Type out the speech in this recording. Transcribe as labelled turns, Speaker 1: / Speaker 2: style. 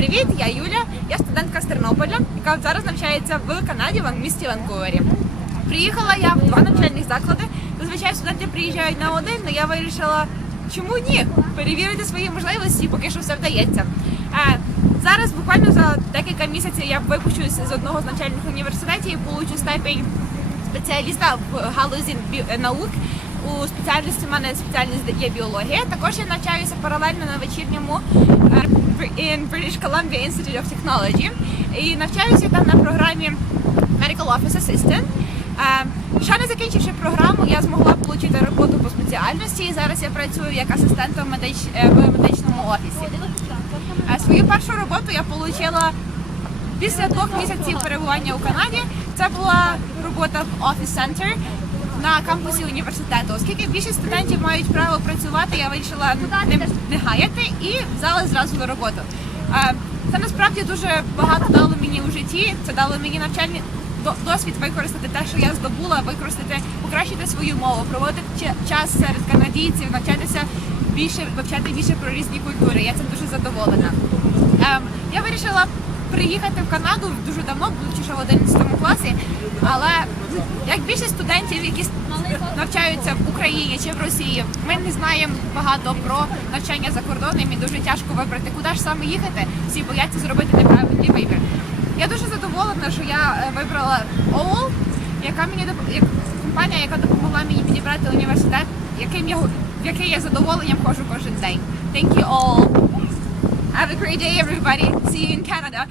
Speaker 1: Привіт, я Юля. Я студентка з Тернополя, яка зараз навчається в Канаді в місті Ванкувері. Приїхала я в два навчальних заклади. Зазвичай студенти приїжджають на один, але я вирішила, чому ні? Перевірити свої можливості, поки що все вдається. Е, Зараз буквально за декілька місяців я випущусь з одного з навчальних університетів і получу степень спеціаліста в галузі бі- наук. У спеціальності в мене спеціальність є біологія. Також я навчаюся паралельно на вечірньому е, in British Columbia Institute of Technology. І навчаюся там на програмі Medical Office Assistant. Е, Ще не закінчивши програму, я змогла отримати роботу по спеціальності. І зараз я працюю як асистентом в медич- е, в медичному офісі. Е, Свою першу роботу я отримала Після двох місяців перебування у Канаді це була робота в Office Center на кампусі університету. Оскільки більшість студентів мають право працювати, я вирішила не, не гаяти і взяла зразу на роботу. Це насправді дуже багато дало мені у житті. Це дало мені навчальний досвід використати те, що я здобула, використати, покращити свою мову, проводити час серед канадійців, навчатися більше, вивчати більше про різні культури. Я цим дуже задоволена. Ем, я вирішила приїхати в Канаду дуже давно, будучи ще в 11 класі. Але більшість студентів, які навчаються в Україні чи в Росії, ми не знаємо багато про навчання за кордоном і дуже тяжко вибрати, куди ж саме їхати. Всі бояться зробити неправильний вибір. Я дуже задоволена, що я е, вибрала OWL, яка мені як компанія, яка допомогла мені підібрати університет, яким я в який я задоволенням ходжу кожен день. Thank you all. Have a great day, everybody. See you in Canada.